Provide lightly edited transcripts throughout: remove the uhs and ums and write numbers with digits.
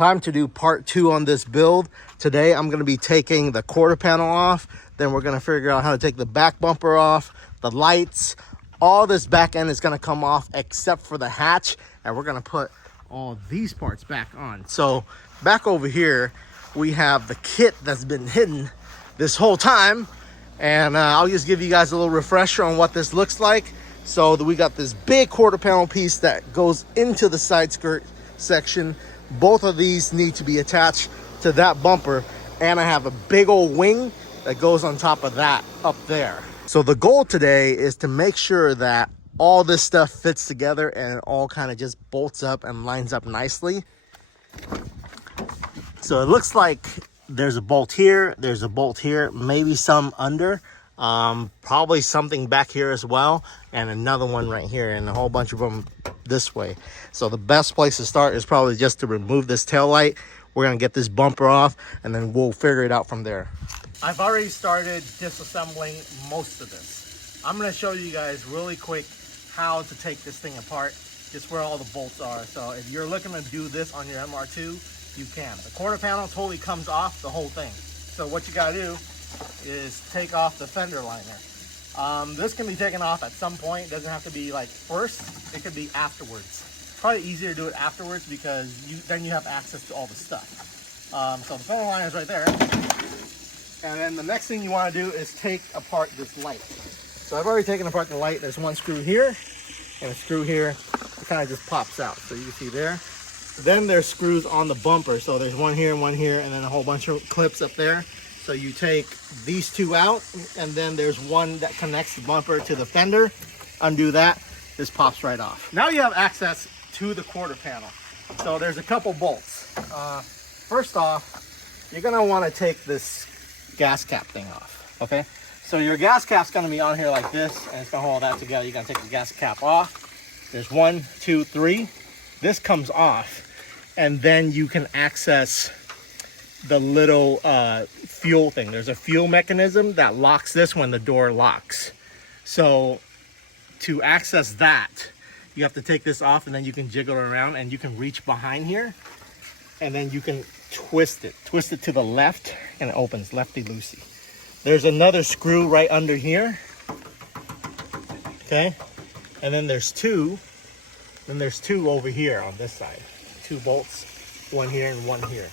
Time to do part 2 on this build. Today I'm going to be taking the quarter panel off, then we're going to figure out how to take the back bumper off, the lights. All this back end is going to come off except for the hatch, and we're going to put all these parts back on. So back over here we have the kit that's been hidden this whole time, and I'll just give you guys a little refresher on what this looks like. So we got this big quarter panel piece that goes into the side skirt section. Both of these need to be attached to that bumper, and I have a big old wing that goes on top of that up there. So the goal today is to make sure that all this stuff fits together and it all kind of just bolts up and lines up nicely. So it looks like there's a bolt here, there's a bolt here, maybe some under, probably something back here as well, and another one right here, and a whole bunch of them this way. So the best place to start is probably just to remove this tail light. We're gonna get this bumper off, and then we'll figure it out from there. I've already started disassembling most of this. I'm gonna show you guys really quick how to take this thing apart, just where all the bolts are. So if you're looking to do this on your MR2, you can. The quarter panel totally comes off the whole thing. So what you gotta do is take off the fender liner. This can be taken off at some point. It doesn't have to be like first, it could be afterwards. Probably easier to do it afterwards because then you have access to all the stuff. So the fender liner is right there. And then the next thing you want to do is take apart this light. So I've already taken apart the light. There's one screw here and a screw here. It kind of just pops out, so you can see there. Then there's screws on the bumper. So there's one here and one here, and then a whole bunch of clips up there. So you take these two out, and then there's one that connects the bumper to the fender. Undo that, this pops right off. Now you have access to the quarter panel. So there's a couple bolts. First off, you're gonna wanna take this gas cap thing off, okay? So your gas cap's gonna be on here like this, and it's gonna hold that together. You're gonna take the gas cap off. There's 1, 2, 3. This comes off, and then you can access the little fuel thing. There's a fuel mechanism that locks this when the door locks. So to access that, you have to take this off, and then you can jiggle it around, and you can reach behind here, and then you can twist it to the left, and it opens lefty-loosey. There's another screw right under here, okay? And then there's two over here on this side. 2 bolts, one here and one here.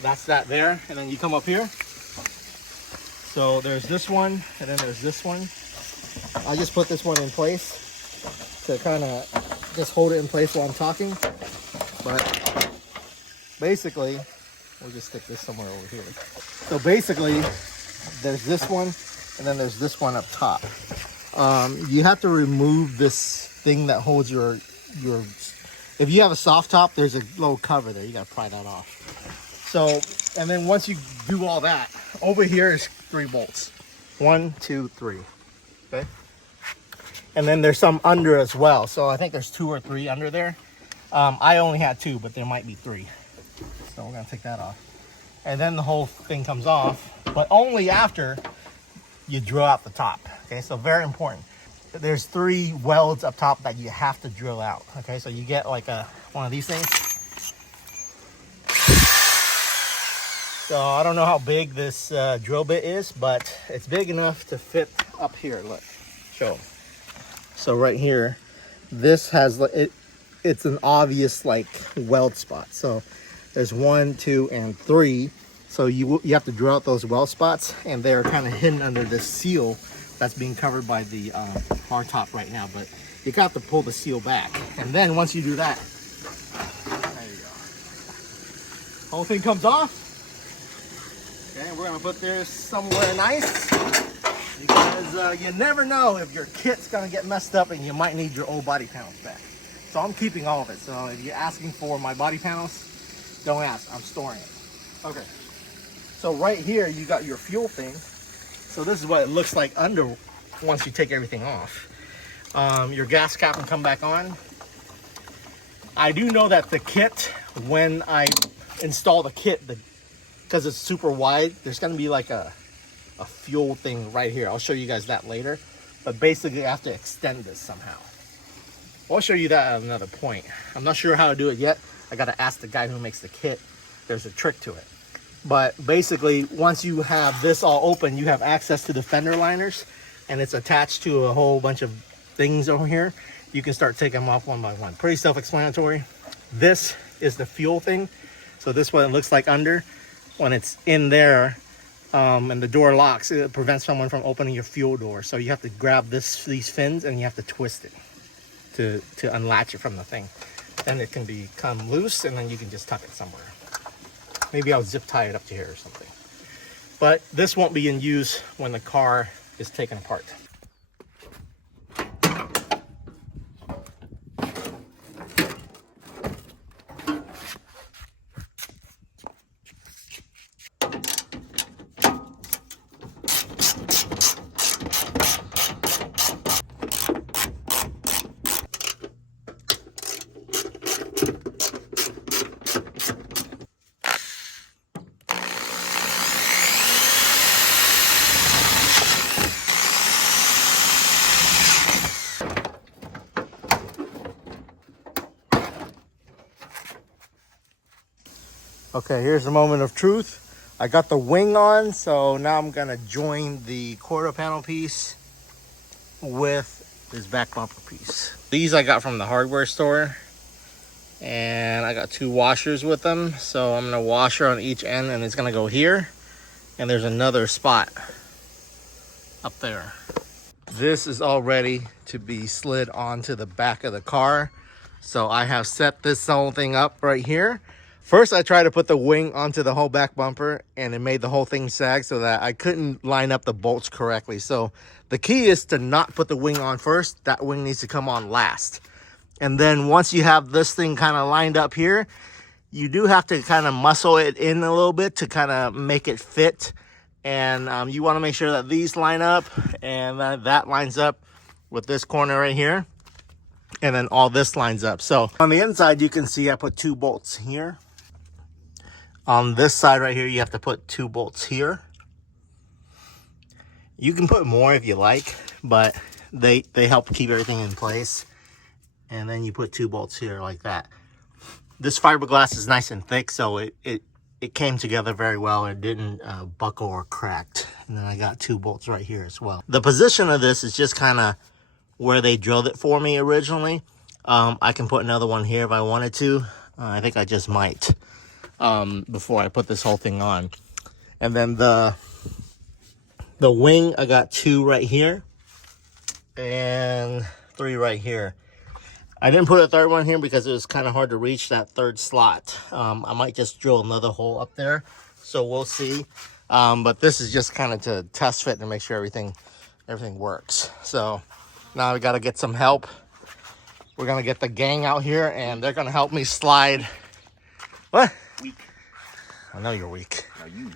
That's that there, and then you come up here. So there's this one, and then there's this one. I just put this one in place to kind of just hold it in place while I'm talking. But basically, we'll just stick this somewhere over here. So basically, there's this one, and then there's this one up top. You have to remove this thing that holds your. If you have a soft top, there's a little cover there. You gotta pry that off. So, and then once you do all that, over here is 3 bolts. 1, 2, 3. Okay. And then there's some under as well. So I think there's 2 or 3 under there. I only had 2, but there might be 3. So we're gonna take that off. And then the whole thing comes off, but only after you drill out the top. Okay, so very important. There's 3 welds up top that you have to drill out. Okay, so you get like one of these things. So I don't know how big this drill bit is, but it's big enough to fit up here. Look, show. So right here, this has it's an obvious like weld spot. So there's 1, 2, and 3. So you have to drill out those weld spots, and they're kind of hidden under this seal that's being covered by the hard top right now. But you got to pull the seal back, and then once you do that, there you go. Whole thing comes off. Okay, we're gonna put this somewhere nice, because you never know if your kit's gonna get messed up and you might need your old body panels back. So I'm keeping all of it. So if you're asking for my body panels, don't ask, I'm storing it. Okay, so right here you got your fuel thing. So this is what it looks like under once you take everything off. Your gas cap can come back on. I do know that the kit, when I install the kit, because it's super wide, there's gonna be like a fuel thing right here. I'll show you guys that later. But basically I have to extend this somehow. I'll show you that at another point. I'm not sure how to do it yet. I gotta ask the guy who makes the kit there's a trick to it. But basically, once you have this all open, you have access to the fender liners, and it's attached to a whole bunch of things over here. You can start taking them off one by one. Pretty self-explanatory. This is the fuel thing. So this is what it looks like under. When it's in there and the door locks, it prevents someone from opening your fuel door. So you have to grab these fins and you have to twist it to unlatch it from the thing. Then it can become loose and then you can just tuck it somewhere. Maybe I'll zip tie it up to here or something. But this won't be in use when the car is taken apart. Okay, here's the moment of truth. I got the wing on, so now I'm gonna join the quarter panel piece with this back bumper piece. These I got from the hardware store, and I got 2 washers with them. So I'm gonna washer on each end, and it's gonna go here, and there's another spot up there. This is all ready to be slid onto the back of the car. So I have set this whole thing up right here. First, I tried to put the wing onto the whole back bumper, and it made the whole thing sag so that I couldn't line up the bolts correctly. So the key is to not put the wing on first. That wing needs to come on last. And then once you have this thing kind of lined up here, you do have to kind of muscle it in a little bit to kind of make it fit. And you want to make sure that these line up and that lines up with this corner right here. And then all this lines up. So on the inside, you can see I put 2 bolts here. On this side right here, you have to put 2 bolts here. You can put more if you like, but they help keep everything in place. And then you put 2 bolts here like that. This fiberglass is nice and thick, so it came together very well. It didn't buckle or cracked. And then I got 2 bolts right here as well. The position of this is just kind of where they drilled it for me originally. I can put another one here if I wanted to. I think I just might. Before I put this whole thing on. And then the wing, I got 2 right here and 3 right here. I didn't put a third one here because it was kind of hard to reach that third slot. I might just drill another hole up there, so we'll see. But this is just kind of to test fit and make sure everything works. So now we got to get some help. We're gonna get the gang out here and they're gonna help me slide. What? Weak. I know you're weak. No, you.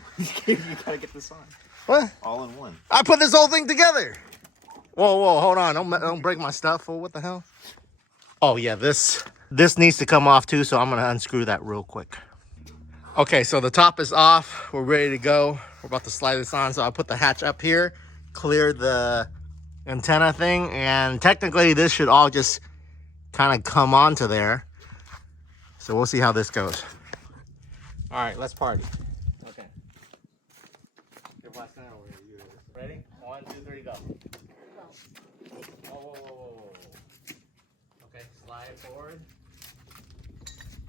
You gotta get this on. What? All in one. I put this whole thing together. Whoa, hold on. Don't break my stuff. Well, what the hell? Oh, yeah, this needs to come off too, so I'm going to unscrew that real quick. Okay, so the top is off. We're ready to go. We're about to slide this on, so I'll put the hatch up here, clear the antenna thing, and technically this should all just kind of come onto there. So we'll see how this goes. All right, let's party. Okay. Ready? 1, 2, 3, go. Whoa. Okay, slide forward.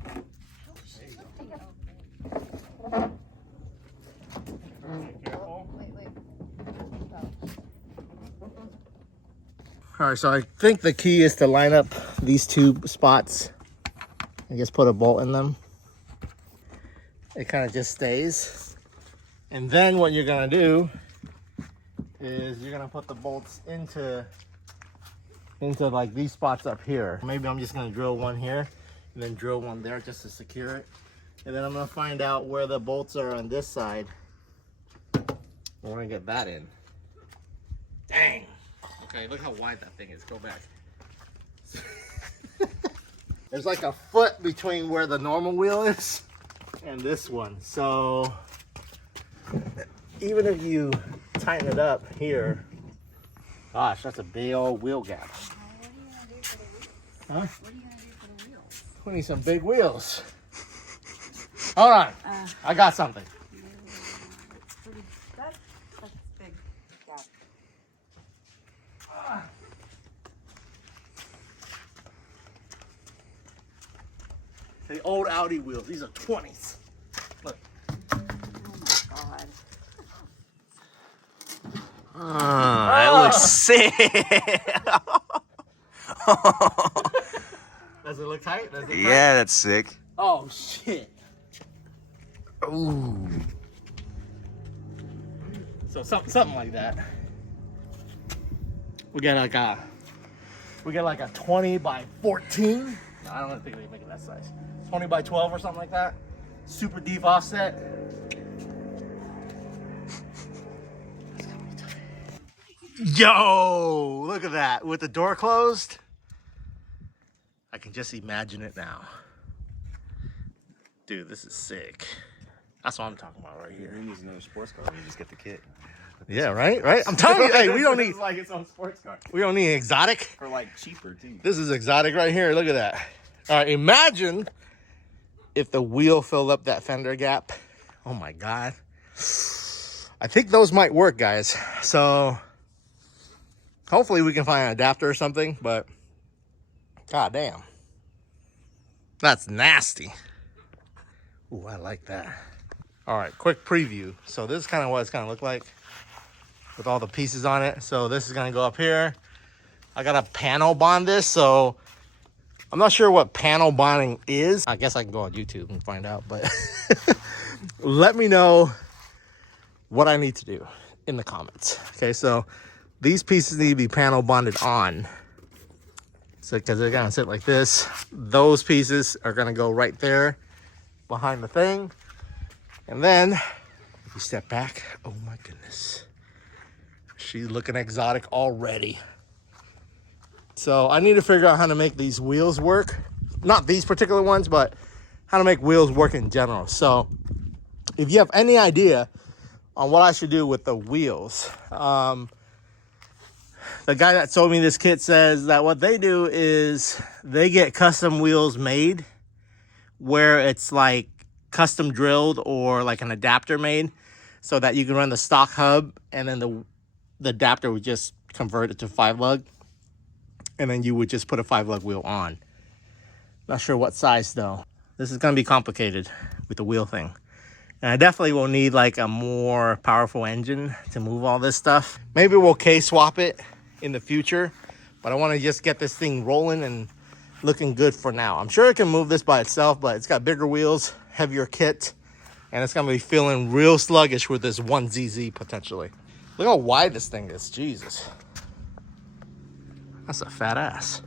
There you go. Careful. Wait. All right, so I think the key is to line up these 2 spots and just put a bolt in them. It kind of just stays. And then what you're gonna do is you're gonna put the bolts into like these spots up here. Maybe I'm just gonna drill one here and then drill one there just to secure it. And then I'm gonna find out where the bolts are on this side. We're gonna get that in. Dang. Okay, look how wide that thing is. Go back. There's like a foot between where the normal wheel is and this one. So even if you tighten it up here, gosh, that's a big old wheel gap. What are you gonna do for the wheels? Huh? What are you gonna do for the wheels? We need some big wheels. Hold on. I got something. That's big gap. The old Audi wheels. These are 20s. Look. Oh my god. That looks sick. Does it look tight? Does it look Yeah, that's sick. tight? Oh, shit. Ooh. So something like that. We get like a 20 by 14. No, I don't think they make it that size. 20 by 12 or something like that. Super deep offset. Yo, look at that. With the door closed. I can just imagine it now. Dude, this is sick. That's what I'm talking about right here. Who needs another sports car when you just get the kit? Yeah, right? I'm telling you, hey, we don't need It's like its own sports car. we don't need exotic. For like cheaper too. This is exotic right here. Look at that. All right, imagine if the wheel filled up that fender gap. Oh my God. I think those might work, guys. So hopefully we can find an adapter or something, but god damn. That's nasty. Ooh, I like that. All right, quick preview. So this is kind of what it's gonna look like with all the pieces on it. So this is gonna go up here. I gotta panel bond this, so I'm not sure what panel bonding is. I guess I can go on YouTube and find out, but let me know what I need to do in the comments. Okay, so these pieces need to be panel bonded on. So, because they're gonna sit like this. Those pieces are gonna go right there behind the thing. And then, if you step back, oh my goodness. She's looking exotic already. So I need to figure out how to make these wheels work. Not these particular ones, but how to make wheels work in general. So if you have any idea on what I should do with the wheels, the guy that sold me this kit says that what they do is they get custom wheels made where it's like custom drilled or like an adapter made so that you can run the stock hub and then the adapter would just convert it to 5-lug. And then you would just put a 5-lug wheel on. Not sure what size though. This is gonna be complicated with the wheel thing. And I definitely will need like a more powerful engine to move all this stuff. Maybe we'll K-swap it in the future, but I wanna just get this thing rolling and looking good for now. I'm sure it can move this by itself, but it's got bigger wheels, heavier kit, and it's gonna be feeling real sluggish with this 1ZZ potentially. Look how wide this thing is, Jesus. That's a fat ass.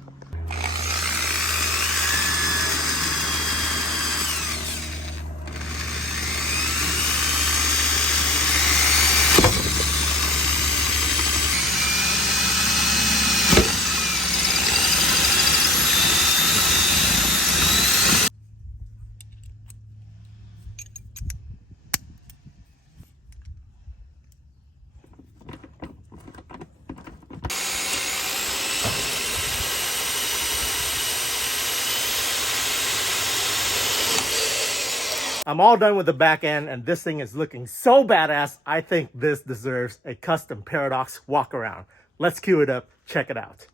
I'm all done with the back end, and this thing is looking so badass. I think this deserves a custom Paradox walk around. Let's cue it up, check it out.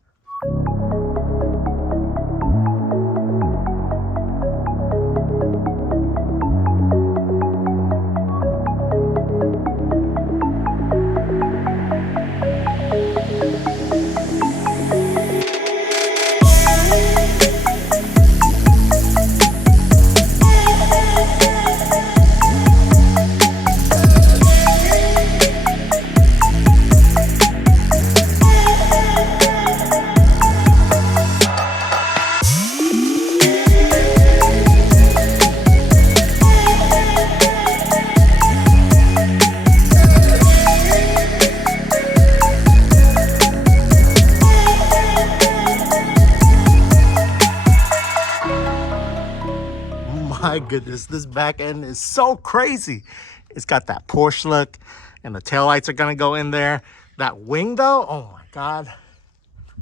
My goodness, this back end is so crazy. It's got that Porsche look, and the taillights are gonna go in there. That wing though, oh my God.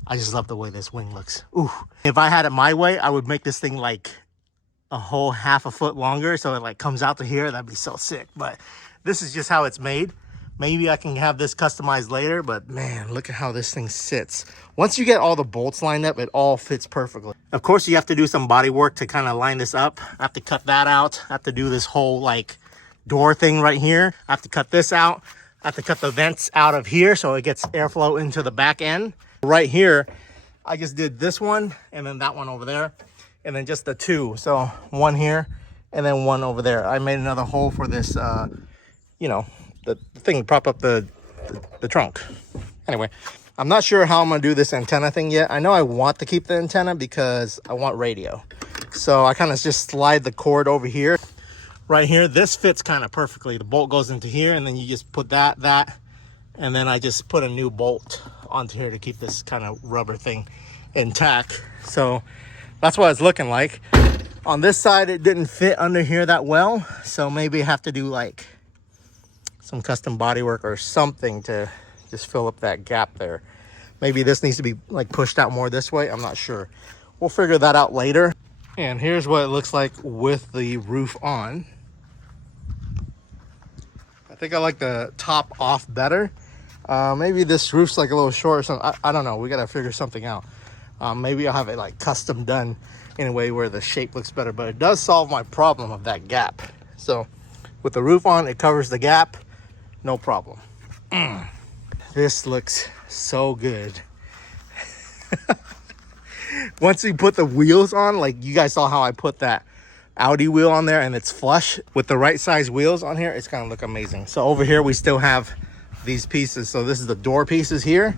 I just love the way this wing looks. Ooh. If I had it my way, I would make this thing like a whole half a foot longer so it like comes out to here. That'd be so sick. But this is just how it's made. Maybe I can have this customized later, but man, look at how this thing sits. Once you get all the bolts lined up, it all fits perfectly. Of course, you have to do some body work to kind of line this up. I have to cut that out. I have to do this whole like door thing right here. I have to cut this out. I have to cut the vents out of here so it gets airflow into the back end. Right here, I just did this one and then that one over there, and then just the two. So one here and then one over there. I made another hole for this, you know, the thing to prop up the trunk. Anyway, I'm not sure how I'm gonna do this antenna thing yet. I know I want to keep the antenna because I want radio. So I kind of just slide the cord over here. Right here, this fits kind of perfectly. The bolt goes into here and then you just put that, and then I just put a new bolt onto here to keep this kind of rubber thing intact. So that's what it's looking like. On this side, it didn't fit under here that well. So maybe I have to do like some custom bodywork or something to just fill up that gap there. Maybe this needs to be like pushed out more this way. I'm not sure. We'll figure that out later. And here's what it looks like with the roof on. I think I like the top off better. Maybe this roof's like a little short or something. I don't know. We got to figure something out. Maybe I'll have it like custom done in a way where the shape looks better. But it does solve my problem of that gap. So with the roof on, it covers the gap. No problem. This looks so good. Once we put the wheels on, like you guys saw how I put that Audi wheel on there and it's flush with the right size wheels on here, it's gonna look amazing. So over here we still have these pieces. So this is the door pieces here.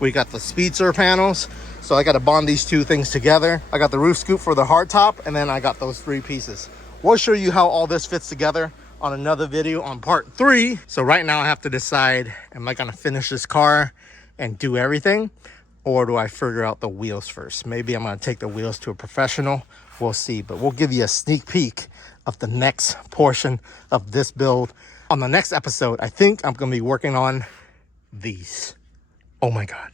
We got the speedster panels. So I got to bond these two things together. I got the roof scoop for the hardtop, and then I got those three pieces. We'll show you how all this fits together on another video on part 3. So right now I have to decide, am I gonna finish this car and do everything, or do I figure out the wheels first? Maybe I'm gonna take the wheels to a professional. We'll see, but we'll give you a sneak peek of the next portion of this build. On the next episode, I think I'm gonna be working on these. Oh my God.